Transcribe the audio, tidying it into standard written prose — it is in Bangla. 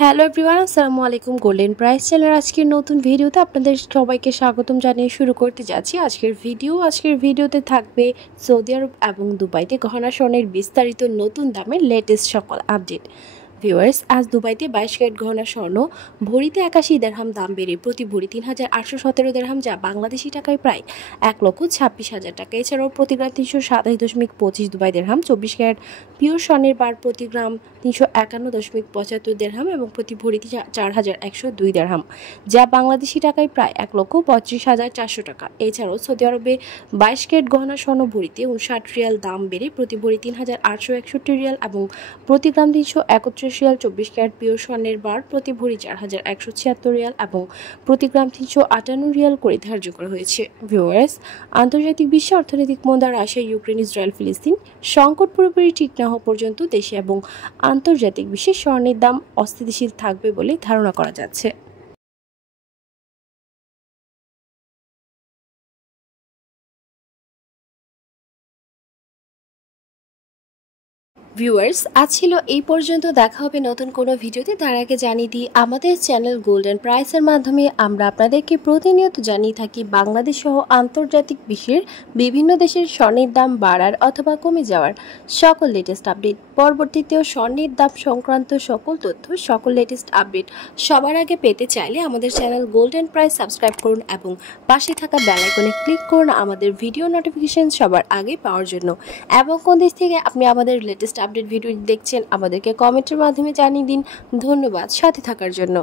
হ্যালো এভরিওয়ান, আসসালামু আলাইকুম। গোল্ডেন প্রাইস চ্যানেলের আজকের নতুন ভিডিওতে আপনাদের সবাইকে স্বাগতম জানিয়ে শুরু করতে যাচ্ছি আজকের ভিডিওতে থাকবে সৌদি আরব এবং দুবাইতে গহনা স্বর্ণের বিস্তারিত নতুন দামের লেটেস্ট সকল আপডেট। ভিউয়ার্স, আজ দুবাইতে 22 ক্যারেট গহনা স্বর্ণ ভরিতে 81 দিরহাম দাম বেড়ে প্রতি ভরি 3817 দিরহাম, যা বাংলাদেশি টাকায় প্রায় 1,26,000 টাকা। এছাড়াও প্রতি গ্রাম 327.25 দুবাই দিরহাম। 24 ক্যারেট পিওর স্বর্ণের বার প্রতি গ্রাম 351.75 দিরহাম এবং প্রতি ভরি 4102 দিরহাম, যা বাংলাদেশি টাকায় প্রায় 1,35,400 টাকা। এছাড়াও সৌদি আরবে 22 ক্যারেট গহনা স্বর্ণ ভরিতে 59 রিয়াল দাম বেড়ে প্রতি ভরি 3861 রিয়াল এবং প্রতি গ্রাম 331 রিয়াল। 24 ক্যারেট পিওর স্বর্ণের বার প্রতি ভরি 4176 রিয়াল এবং প্রতি গ্রাম 358 রিয়াল করে ধার্য করা হয়েছে। ভিউয়ার্স, আন্তর্জাতিক বিশ্বে অর্থনৈতিক মন্দা, রাশিয়া, ইউক্রেন, ইসরায়েল, ফিলিস্তিন সংকট পুরোপুরি ঠিক না হওয়া পর্যন্ত দেশে এবং আন্তর্জাতিক বিশ্বে স্বর্ণের দাম অস্থিতিশীল থাকবে বলে ধারণা করা যাচ্ছে। ভিউয়ার্স, আজ ছিল এই পর্যন্ত। দেখা হবে নতুন কোনো ভিডিওতে। তার আগে জানিয়ে দিই, আমাদের চ্যানেল গোল্ডেন প্রাইসের মাধ্যমে আমরা আপনাদেরকে প্রতিনিয়ত জানিয়ে থাকি বাংলাদেশ সহ আন্তর্জাতিক বিশ্বের বিভিন্ন দেশের স্বর্ণের দাম বাড়ার অথবা কমে যাওয়ার সকল লেটেস্ট আপডেট। পরবর্তীতেও স্বর্ণের দাম সংক্রান্ত সকল তথ্য, সকল লেটেস্ট আপডেট সবার আগে পেতে চাইলে আমাদের চ্যানেল গোল্ডেন প্রাইস সাবস্ক্রাইব করুন এবং পাশে থাকা বেল আইকনে ক্লিক করুন আমাদের ভিডিও নোটিফিকেশন সবার আগে পাওয়ার জন্য। এবং কোন দেশ থেকে আপনি আমাদের লেটেস্ট আপডেট ভিডিও দেখছেন আমাদেরকে কমেন্টের মাধ্যমে জানিয়ে দিন। ধন্যবাদ সাথে থাকার জন্য।